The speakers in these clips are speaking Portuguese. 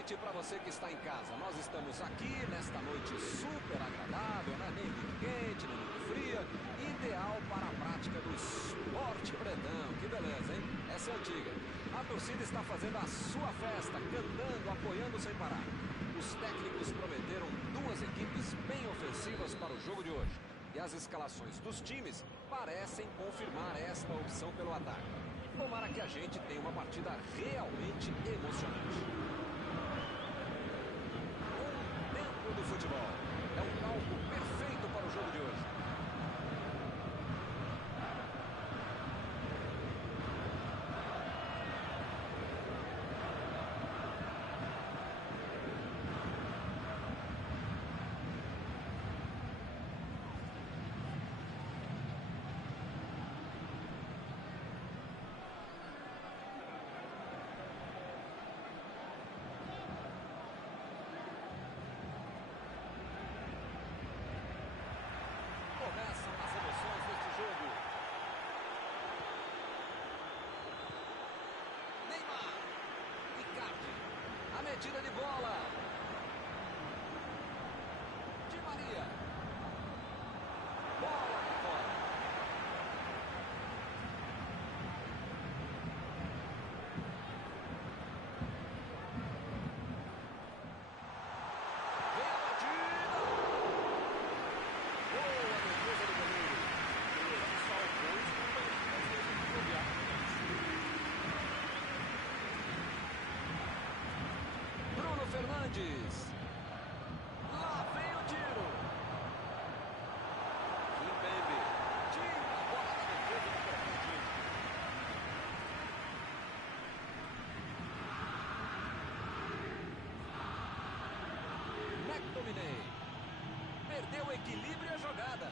noite para você que está em casa. Nós estamos aqui nesta noite super agradável, né? Nem muito quente, nem muito fria. Ideal para a prática do esporte bretão. Que beleza, hein? Essa é antiga. A torcida está fazendo a sua festa, cantando, apoiando sem parar. Os técnicos prometeram duas equipes bem ofensivas para o jogo de hoje. E as escalações dos times parecem confirmar esta opção pelo ataque. Tomara que a gente tenha uma partida realmente emocionante. Um tempo do futebol. É um palco perfeito para o jogo de hoje. Começam as emoções deste jogo. Neymar. Icardi. A medida de bola. Di Maria. Bola para fora. Vem a batida. Boa defesa do goleiro. Ele salvou os companheiros, mas teve que bobear com isso. Bruno Fernandes. Lá vem o tiro. Kimpembe. Tira a bola da defesa do Fernandes. McTominay. Perdeu o equilíbrio e a jogada.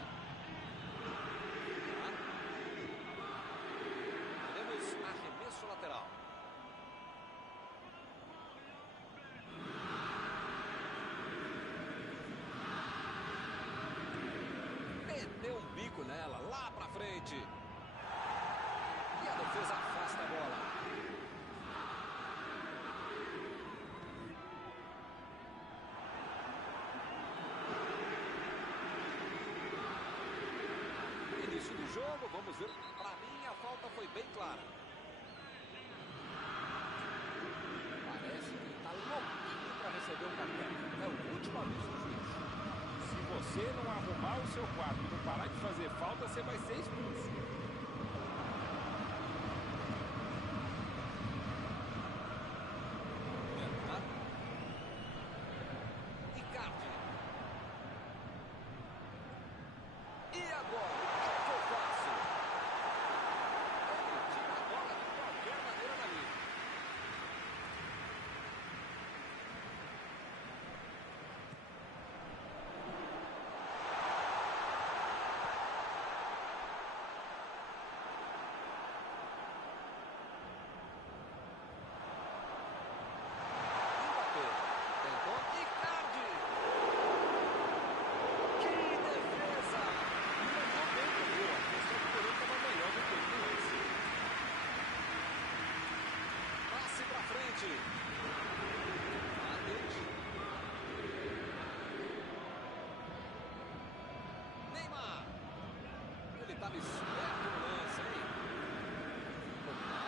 Temos arremesso lateral. Meteu um bico nela, lá pra frente. E a defesa afasta a bola. Início do jogo, vamos ver. Pra mim, a falta foi bem clara. Parece que ele tá louquinho pra receber o cartão. É o último aviso do juiz. Se você não arrumar o seu quarto e não parar de fazer falta, você vai ser expulso. Icardi. E agora? O que eu faço? Ele tira a bola de qualquer maneira dali. Mbappé. Tentou Icardi. Que defesa! E levou bem o goleiro. A questão é que o goleiro estava melhor do que ele no lance. Passe pra frente. Matheus. Neymar. Ele estava esperto no lance, hein? Vamos lá.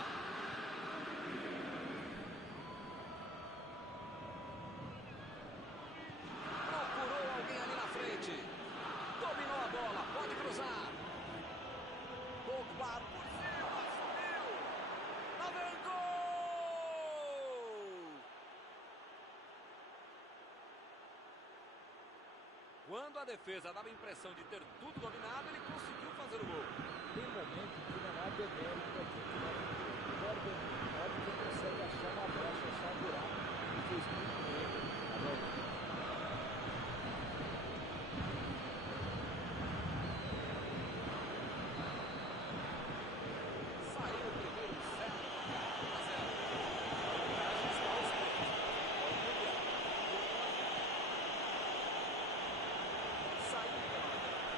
Procurou alguém ali na frente. Dominou a bola, pode cruzar. Pogba por cima, subiu. Lá vem gol! Quando a defesa dava a impressão de ter tudo dominado, ele conseguiu fazer o gol. Tem momento que não há demérito aqui. Na hora que você consegue achar uma brecha, achar um buraco, e fez muito bem. Tá bom? Saiu o primeiro set do placar, 1-0. Vantagem está aos pontos. Pode bobear. Saiu pela lateral.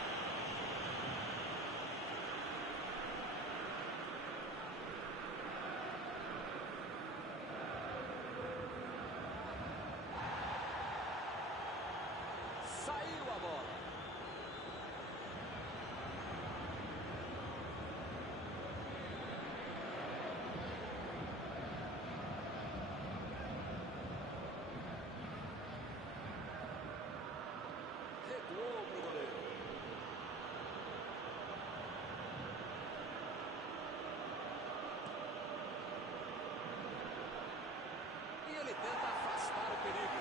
Ele tenta afastar o perigo.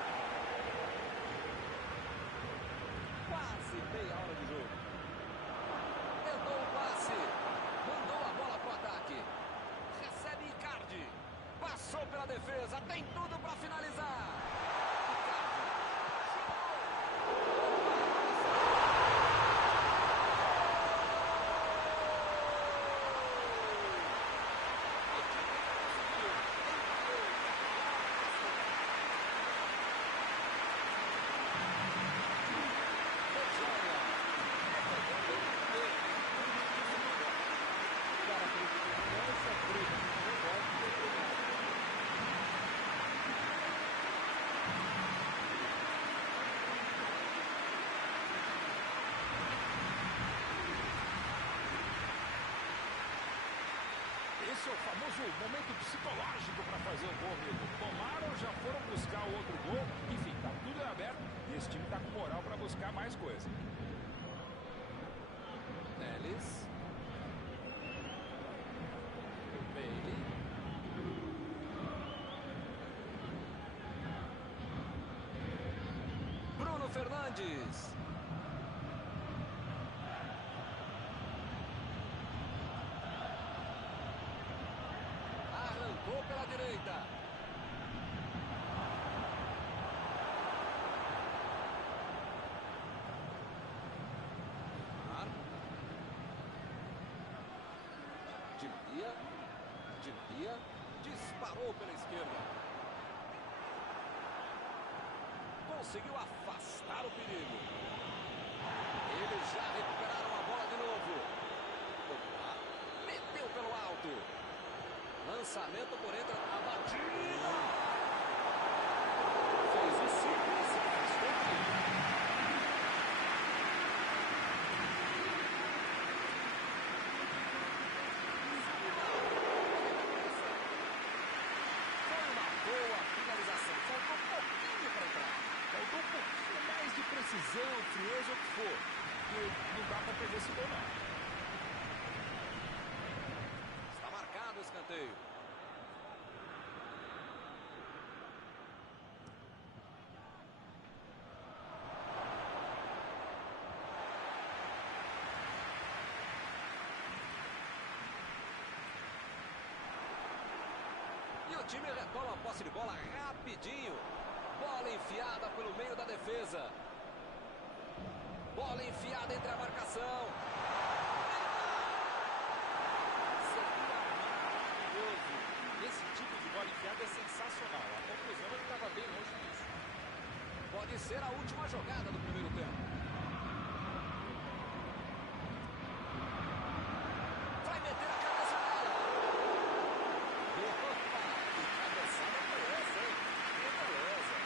Quase meia hora de jogo. Tentou o passe. Mandou a bola pro ataque. Recebe Icardi. Passou pela defesa. Tem tudo para finalizar. Icardi. Esse é o famoso momento psicológico para fazer o gol, amigo. Tomaram, já foram buscar o outro gol. Enfim, tá tudo em aberto e esse time tá com moral para buscar mais coisa. Teles. Bailey. Bruno Fernandes. Arrancou pela direita. Di Maria disparou pela esquerda. Conseguiu afastar o perigo. Eles já recuperaram a bola de novo. Opa, meteu pelo alto. Lançamento por entre a batida. Fez o ciclo e se afastou do perigo. Faltou um pouquinho para entrar. Faltou um pouquinho mais de precisão, frieza, o que for. E não dá para perder esse gol, não. Está marcado o escanteio. E o time retoma a posse de bola rapidinho. Bola enfiada pelo meio da defesa. Bola enfiada entre a marcação. Seria maravilhoso. Esse tipo de bola enfiada é sensacional. A conclusão ele estava bem longe disso. Pode ser a última jogada do primeiro tempo. Vai meter a cabeça nela. Opa, que cabeçada foi essa, hein? Que beleza.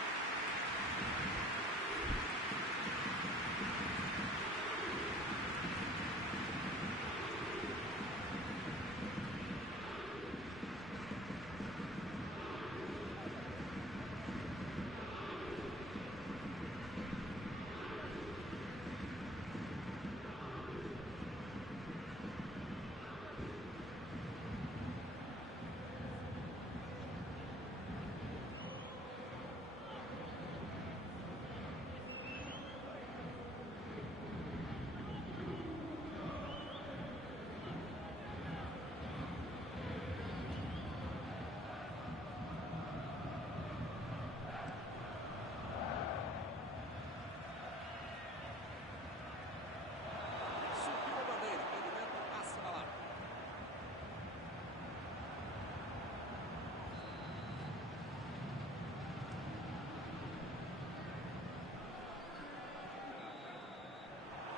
Subiu a bandeira, impedimento assinalado.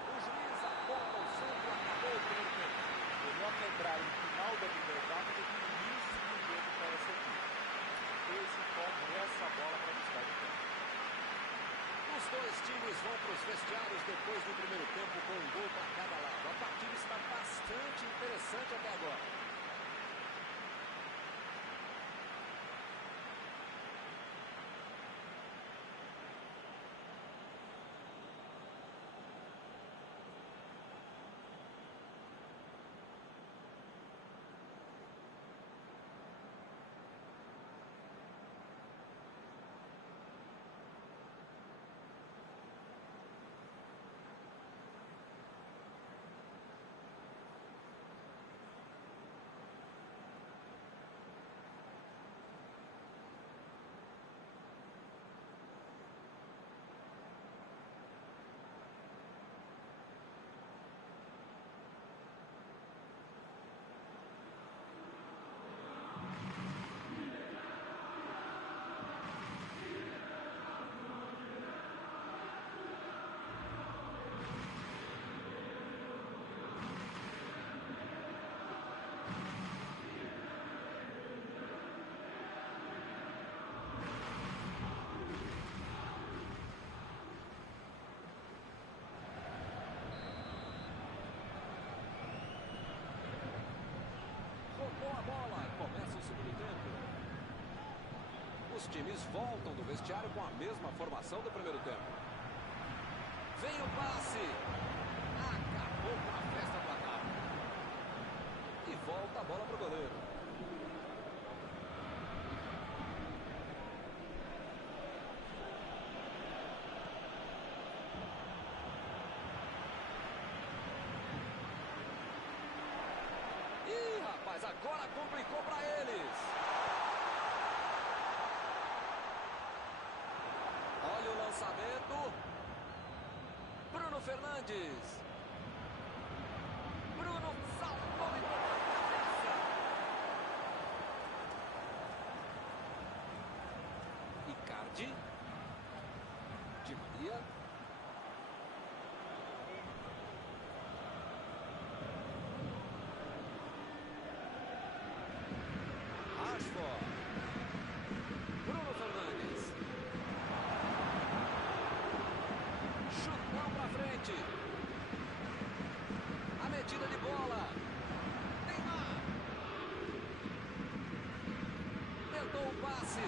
O juiz aponta o centro, acabou o primeiro tempo. Melhor lembrar o final da primeira etapa do que o início do jogo para essa equipe. Esse foco essa bola para buscar de campo. Os dois times vão para os vestiários depois do primeiro tempo com um gol para cada lado. A partida está bastante interessante até agora. Os times voltam do vestiário com a mesma formação do primeiro tempo. Vem o passe. Acabou com a festa do ataque. E volta a bola para o goleiro. Ih, rapaz, agora complicou para eles. Olha o lançamento. Bruno Fernandes. Bruno saltou e botou a cabeça. Icardi. Di Maria. Rashford. Bruno Fernandes. Chutão pra frente. A metida de bola. Neymar. Tentou o passe.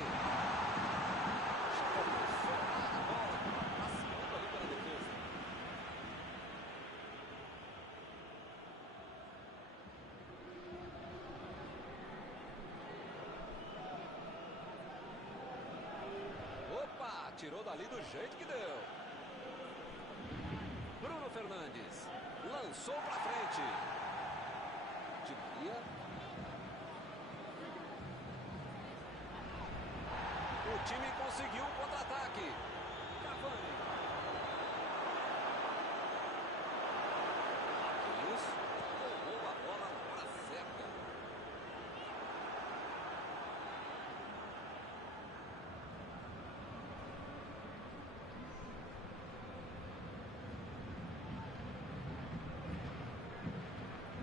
Chegou pra soltar a bola. Passando ali pela defesa. Opa, tirou dali do jeito que deu. Bruno Fernandes lançou para frente. Di Maria. O time conseguiu um contra-ataque. Cavani. Marquinhos roubou a bola na hora certa.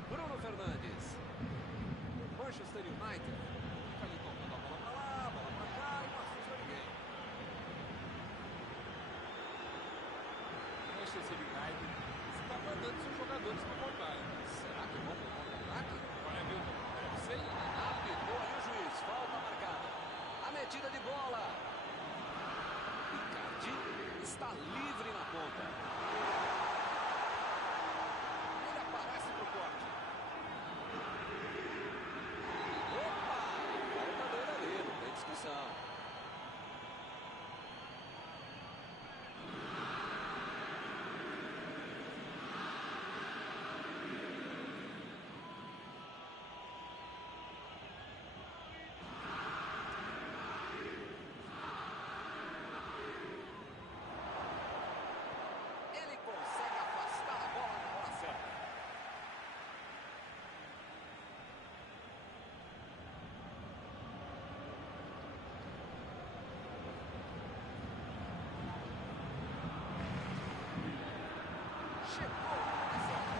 Bruno Fernandes. Manchester United. Fica ali tocando a bola pra lá, bola pra cá e não assusta ninguém. Manchester United está mandando seus jogadores para montar. Será que vão pro contra-ataque? Olha, Milton, deve ser ele. Apitou ali o juiz. Falta marcada. A metida de bola. Icardi está livre na ponta. Ele aparece pro corte. Opa! Falta dele ali, não tem discussão. Ele consegue afastar a bola na hora certa. Chegou na hora certa.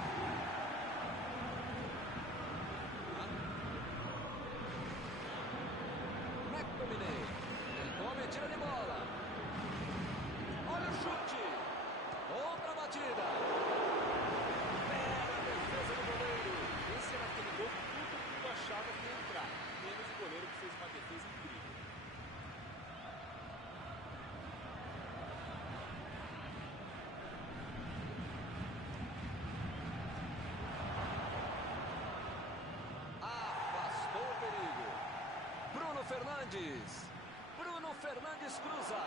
McTominay tentou a metida de bola. Olha o chute. Outra batida. Pega a defesa do goleiro. Esse era aquele gol que todo mundo achava que ia entrar. Menos o goleiro que fez uma defesa incrível. Afastou o perigo. Bruno Fernandes. Bruno Fernandes cruza.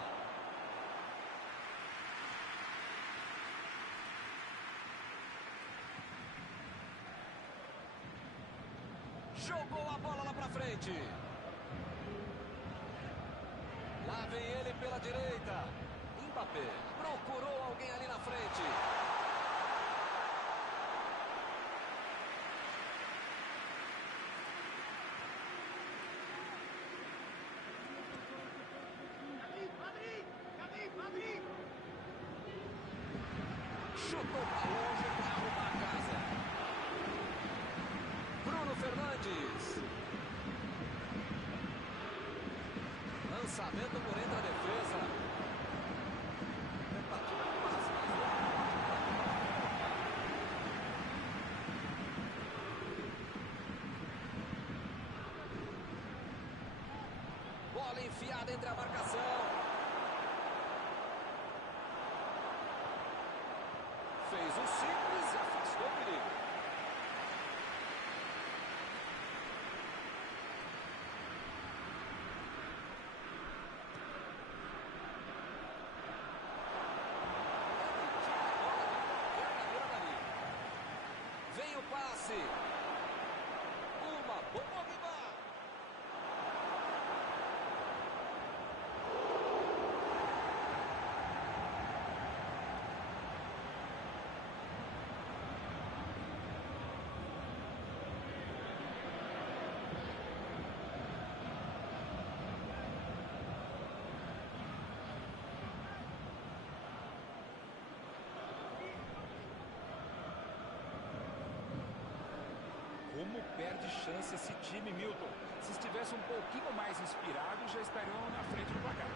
Jogou a bola lá pra frente. Lá vem ele pela direita. Mbappé procurou alguém ali na frente. Chutou pra longe para arrumar a casa. Bruno Fernandes. Lançamento por entre a defesa. Tentativa de passe, mas bola enfiada enfiada entre a marcação. Fez o simples e afastou o perigo. Vem o passe. Uma boa riba. Como perde chance esse time, Milton. Se estivesse um pouquinho mais inspirado, já estariam na frente do placar.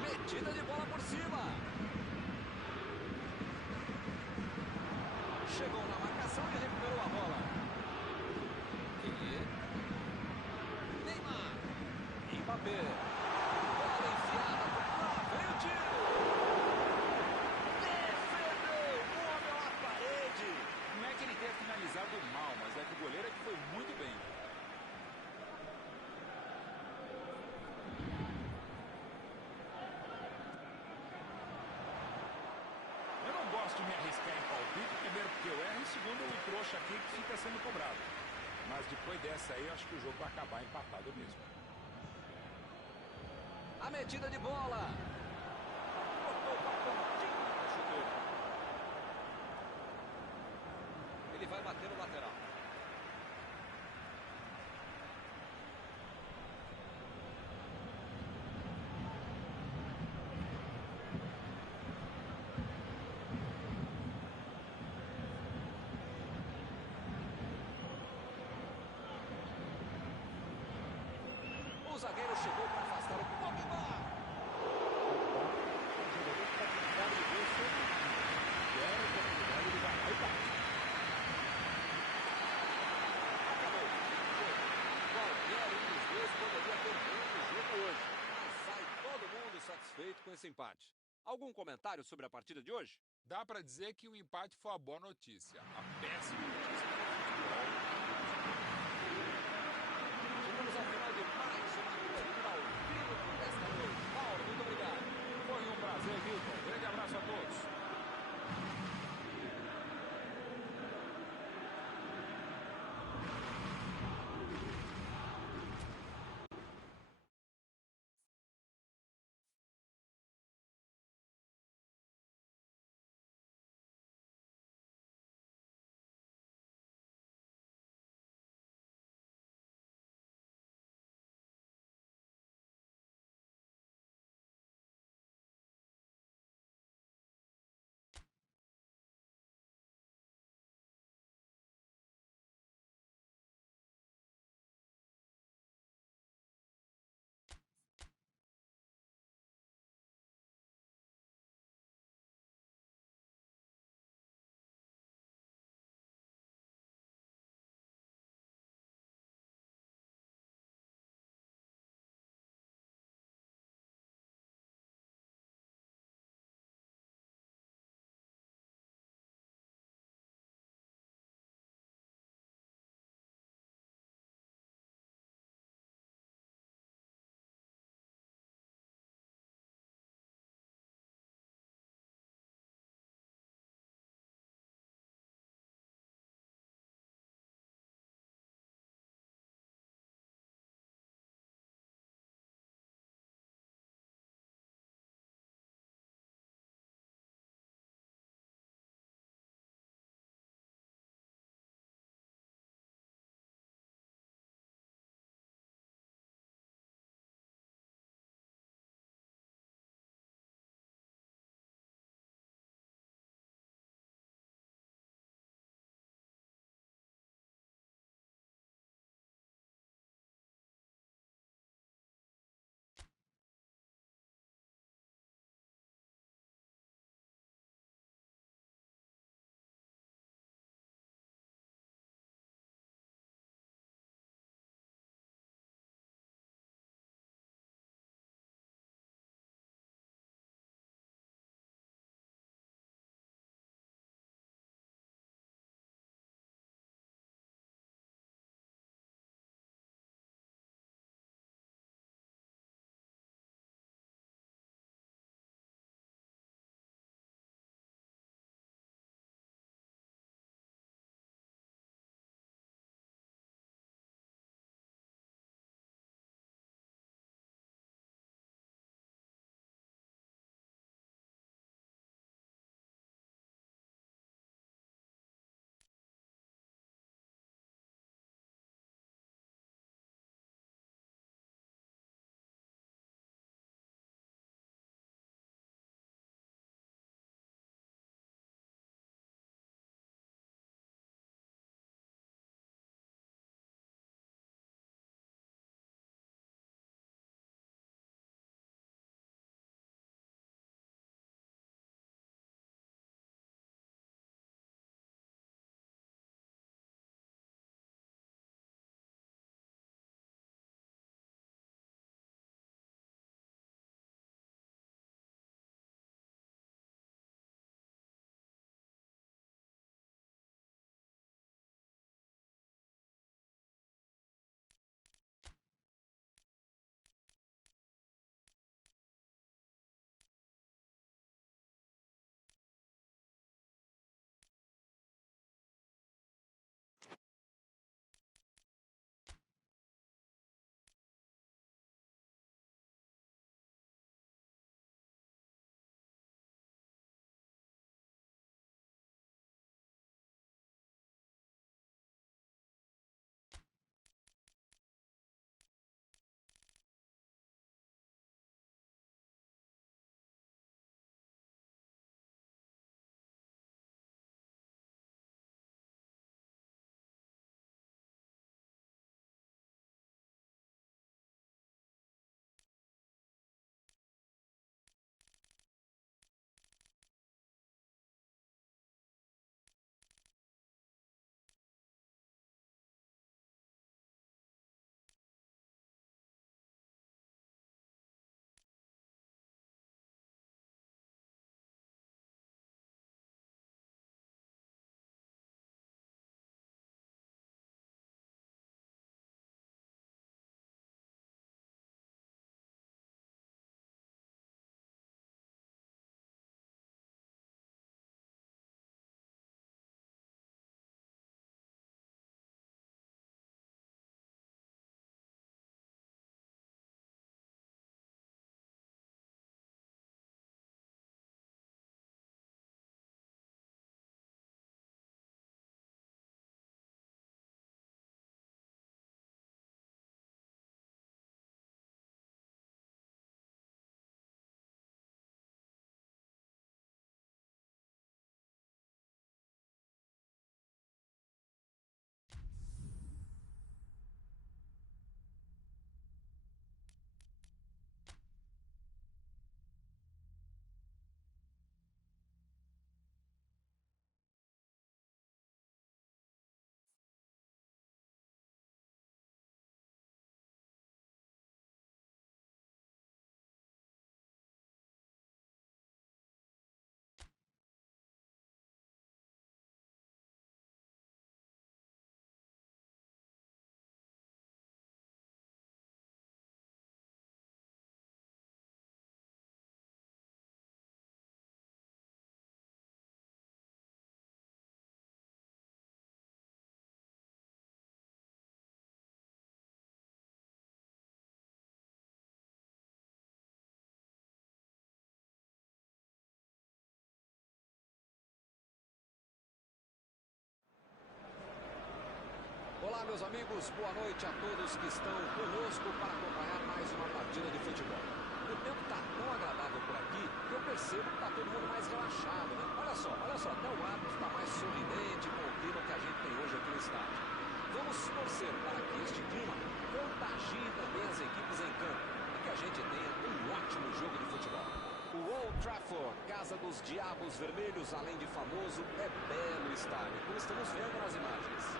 Metida de bola por cima. Chegou na marcação e recuperou a bola. Neymar. Mbappé. Bola enfiada. Lá vem o tiro. Não é que ele tenha finalizado mal, mas é que o goleiro é que foi muito bem. Eu não gosto de me arriscar em palpite, primeiro porque eu erro, e segundo o trouxa aqui que fica sendo cobrado. Mas depois dessa aí, eu acho que o jogo vai acabar empatado mesmo. A metida de bola. Cortou para a pontinha do chuteiro. Ele vai bater no lateral. O zagueiro chegou para afastar o Pogba. O jogador está tentando o gol sobre o que era a oportunidade, ele vai lá e bate. Acabou. Qualquer um dos dois poderia ter ganho o jogo hoje. Mas sai todo mundo satisfeito com esse empate. Algum comentário sobre a partida de hoje? Dá pra dizer que o empate foi a boa notícia. A péssima notícia para o futebol. Chegamos ao final de mais uma corrida ao vivo desta noite. Mauro, muito obrigado. Foi um prazer, Milton. Grande abraço a todos. Olá, meus amigos, boa noite a todos que estão conosco para acompanhar mais uma partida de futebol. O tempo está tão agradável por aqui que eu percebo que está todo mundo mais relaxado, né? Olha só, até o árbitro está mais sorridente com o clima que a gente tem hoje aqui no estádio. Vamos torcer para que este clima contagie também as equipes em campo e que a gente tenha um ótimo jogo de futebol. O Old Trafford, casa dos Diabos Vermelhos, além de famoso, é belo estádio, como estamos vendo nas imagens.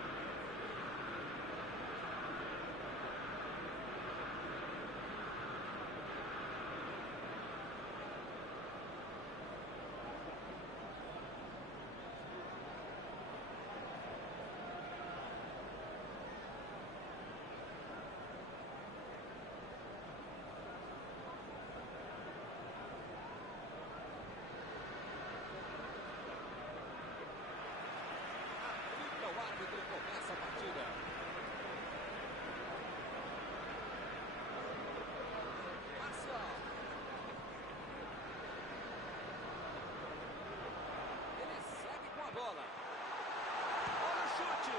O árbitro começa a partida. Marcial. Ele segue com a bola. Olha o chute.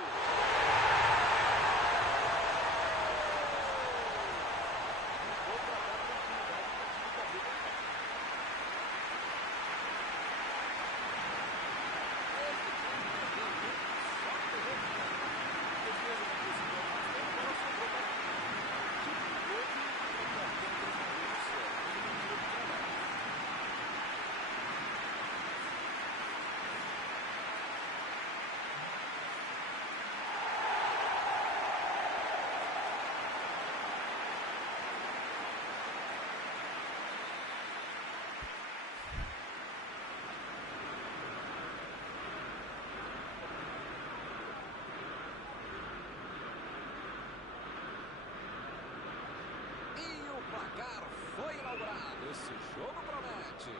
O placar foi inaugurado. Esse jogo promete.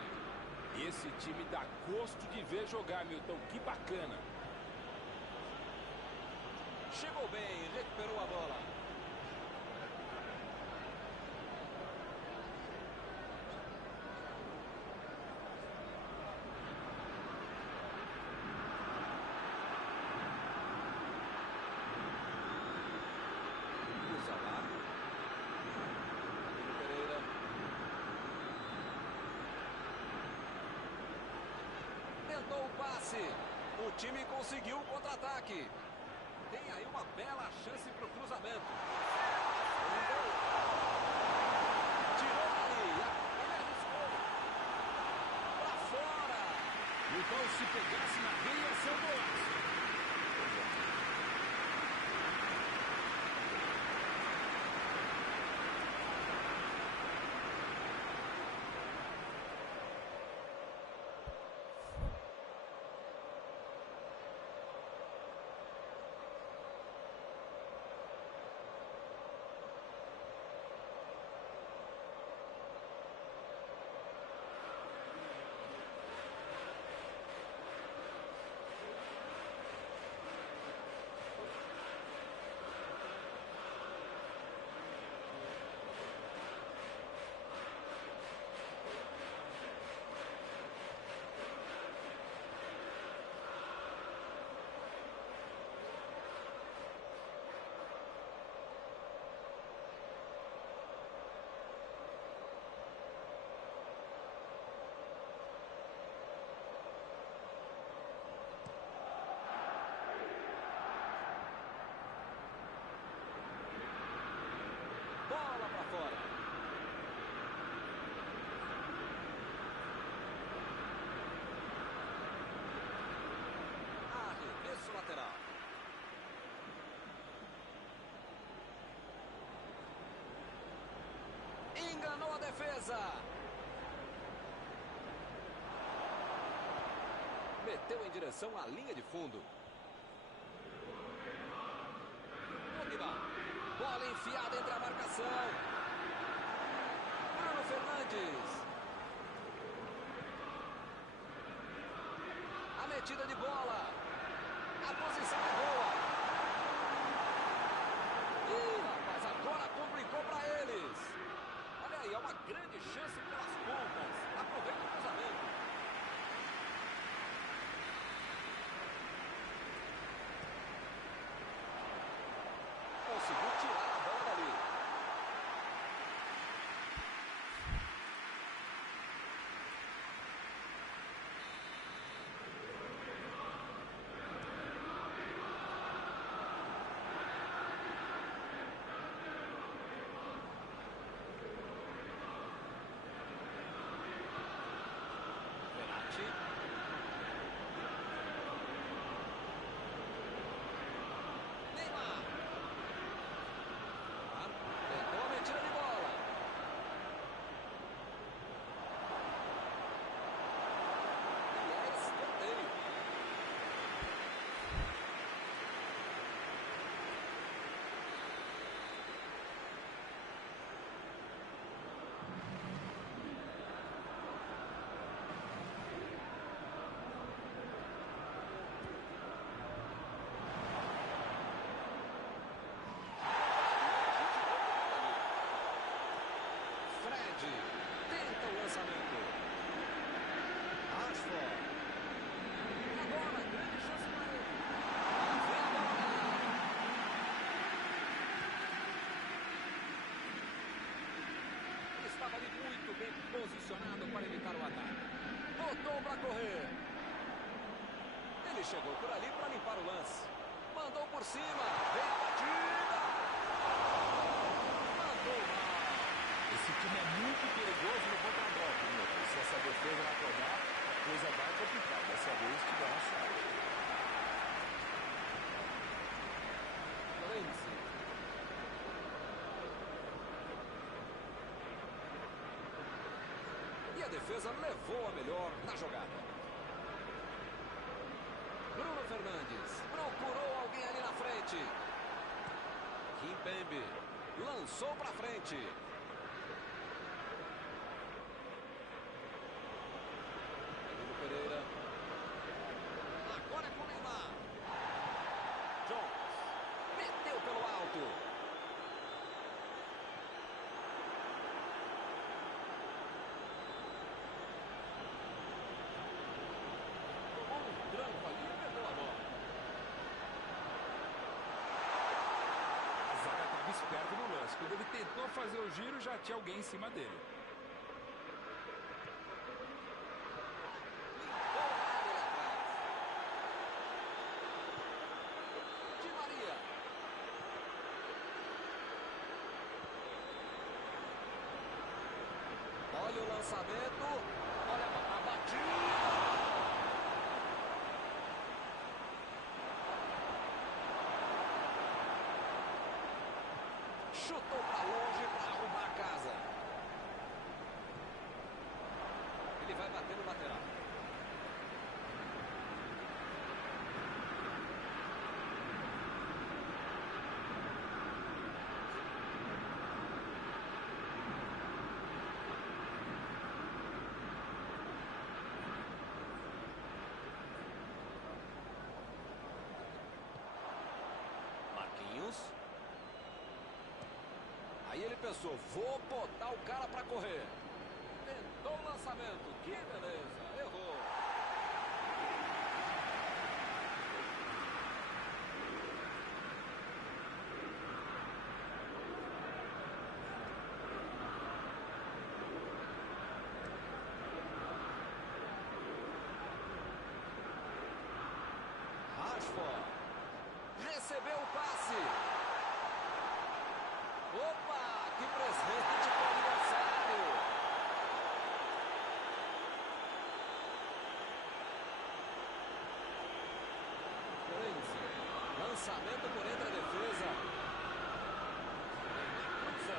Esse time dá gosto de ver jogar, Milton. Que bacana. Chegou bem, recuperou a bola. Usa lá. Tentou o passe. O time conseguiu o contra-ataque. Tem aí uma bela chance para o cruzamento. Tirou ali. Ele arriscou. Para fora. Então, se pegasse na veia, ia ser um golaço. Bola para fora. Arremesso lateral. Enganou a defesa. Meteu em direção à linha de fundo. Bola enfiada entre a marcação. Bruno Fernandes. A metida de bola. A posição é boa. Ih, rapaz, agora complicou para eles. Olha aí, é uma grande chance pelas pontas. Aproveita o cruzamento. perde. Tenta o lançamento. Rashford. Agora, grande chance para ele. Vem a bola na área. Ele estava ali muito bem posicionado para evitar o ataque. Botou para correr. Ele chegou por ali para limpar o lance. Mandou por cima. Vem a batida. Mandou mal. Esse time é muito perigoso no contra-golpe, meu. Se essa defesa não acordar, a coisa vai complicar. Dessa vez tiveram sorte. Florenzi. E a defesa levou a melhor na jogada. Bruno Fernandes procurou alguém ali na frente. Kimpembe lançou para frente. Danilo Pereira. Agora é com o Neymar. Jones meteu pelo alto. Tomou um tranco ali e perdeu a bola. A zaga estava esperta no lance. Quando ele tentou fazer o giro, já tinha alguém em cima dele. Limpou a área lá atrás. Di Maria. Olha o lançamento. Olha a batida. Chutou para longe para arrumar a casa. Ele vai bater no lateral. Marquinhos. Aí ele pensou, vou botar o cara para correr. Tentou o lançamento, que beleza, errou. Rashford recebeu o passe. Opa, que presente para o aniversário. Florenzi, lançamento por entre a defesa. Cruza.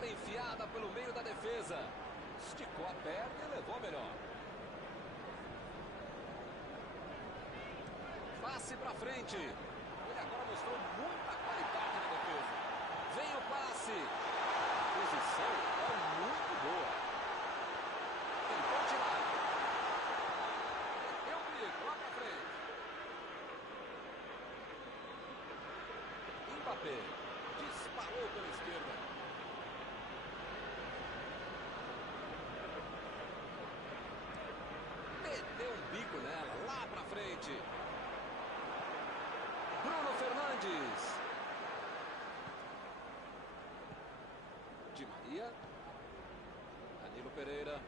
Bola enfiada pelo meio da defesa. Esticou a perna e levou a melhor. Passe pra frente. Ele agora mostrou muita qualidade na defesa. Vem o passe. A posição é muito boa. Tentou tirar. Meteu o bico lá pra frente. Mbappé disparou pela esquerda. Meteu um bico nela, lá pra frente. Bruno Fernandes. Di Maria. Danilo Pereira.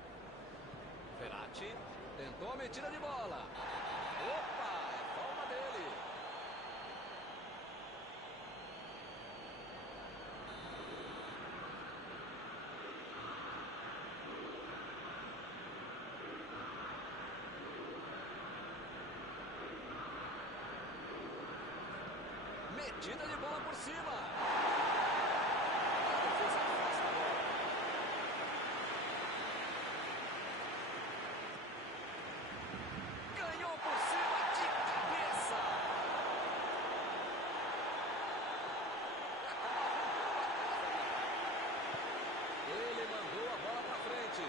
Verratti. Tentou a metida de bola. Opa, é falta dele. Metida de bola por cima. A defesa afasta a bola. Ganhou por cima de cabeça. E acaba arrancando atrás. Ele mandou a bola para frente.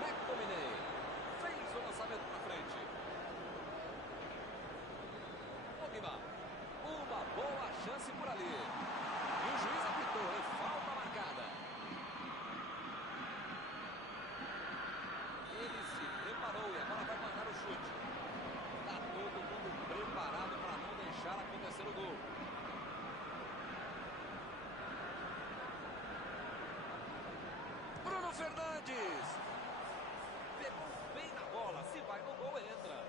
McTominay fez o lançamento para frente. Uma boa chance por ali. E o juiz apitou, hein? Falta marcada. Ele se preparou e agora vai mandar o chute. Está todo mundo preparado para não deixar acontecer o gol. Bruno Fernandes. Pegou bem na bola. Se vai no gol, entra.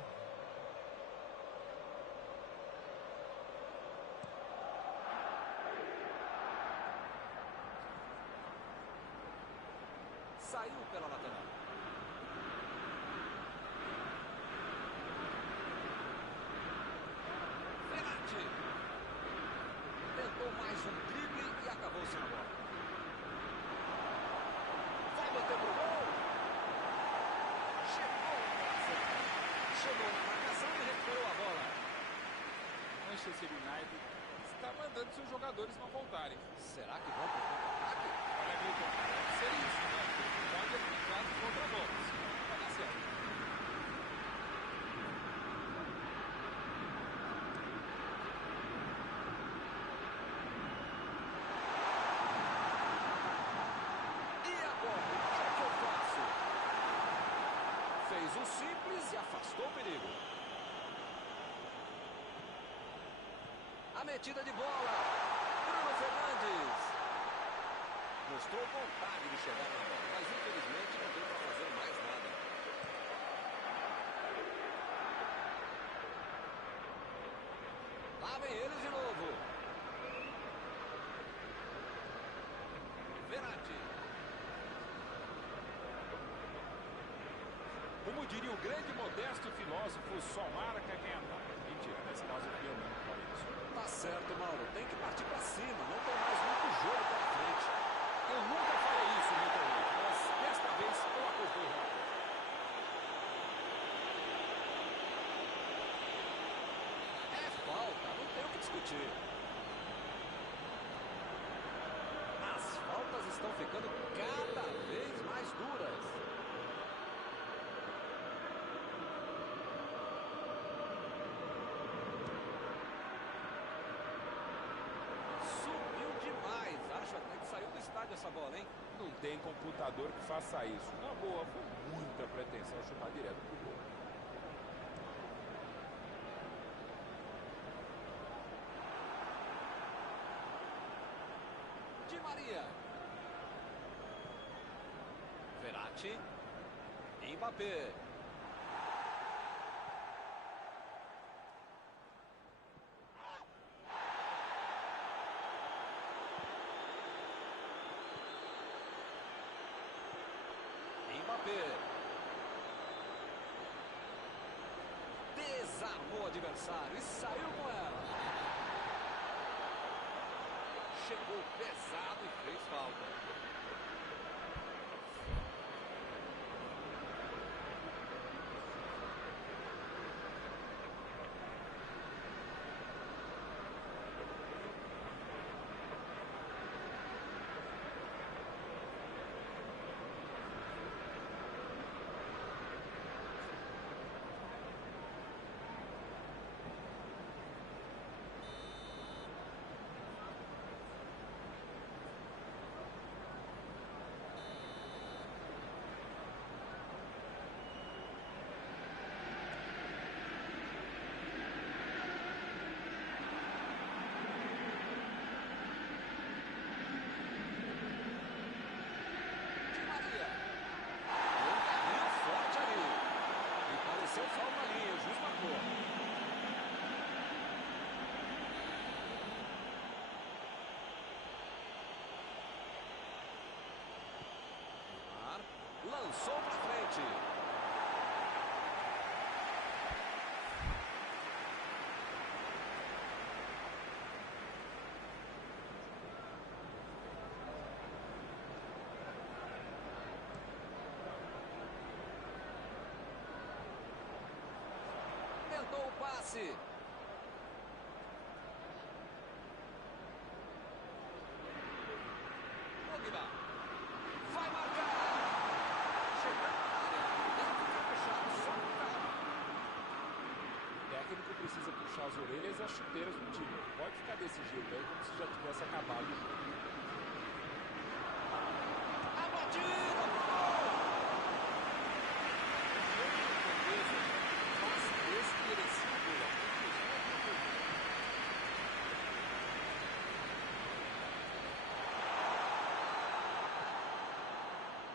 Saiu pela lateral. Verratti. Tentou mais um drible e acabou sem a bola. Vai bater pro gol. Chegou na marcação e recuperou a bola. Manchester United está mandando seus jogadores não voltarem. Será que vão pro contra-ataque? Olha, Milton, pode ser isso, né? Pode aplicar no contra-golpes. Vai dar certo. E agora, o que é que eu faço? Fez o simples e afastou o perigo. A metida de bola. Bruno Fernandes. Mostrou vontade de chegar na bola, mas infelizmente não deu para fazer mais nada. Lá vem eles de novo. Verratti. Como diria o grande modesto filósofo, só marca quem ataca. Mentira, nesse caso eu não falo isso. Tá certo, Mauro. Tem que partir para cima. Não tem mais muito jogo pela frente. Eu nunca falei isso, Milton, mas desta vez eu acompanho rápido. É falta, não tem o que discutir. As faltas estão ficando cada vez mais duras. Subiu demais. Acho até que saiu do estádio essa bola, hein? Não tem computador que faça isso. Na boa, foi muita pretensão chutar direto pro gol. Di Maria. Verratti. Mbappé. Mbappé. Desarmou o adversário e saiu com ela. chegou pesado e fez falta. Lançou para frente. Tentou o passe. Pogba. Vai marcar. O técnico precisa puxar as orelhas e as chuteiras do time. Pode ficar desse jeito aí, como se já tivesse acabado o jogo. A batida!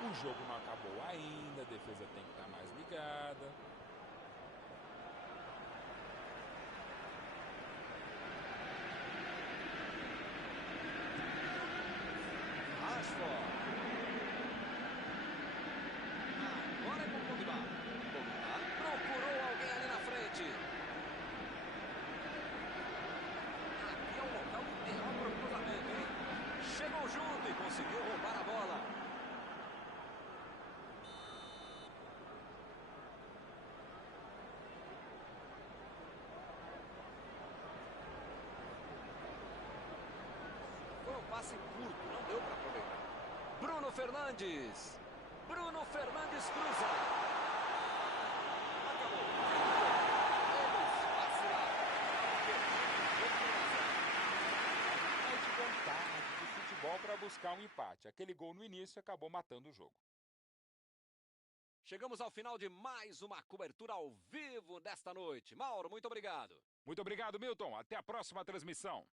O jogo não acabou ainda, a defesa tem que estar mais ligada. Agora é com o Pogba. Pogba procurou alguém ali na frente. Aqui é o local ideal para o cruzamento, hein? Chegou junto e conseguiu roubar a bola. Foi um passe curto, não deu para aproveitar. Bruno Fernandes. Bruno Fernandes cruza. Acabou. Eles vacilaram. É de vontade, de futebol para buscar um empate. Aquele gol no início acabou matando o jogo. Chegamos ao final de mais uma cobertura ao vivo desta noite. Mauro, muito obrigado. Muito obrigado, Milton. Até a próxima transmissão.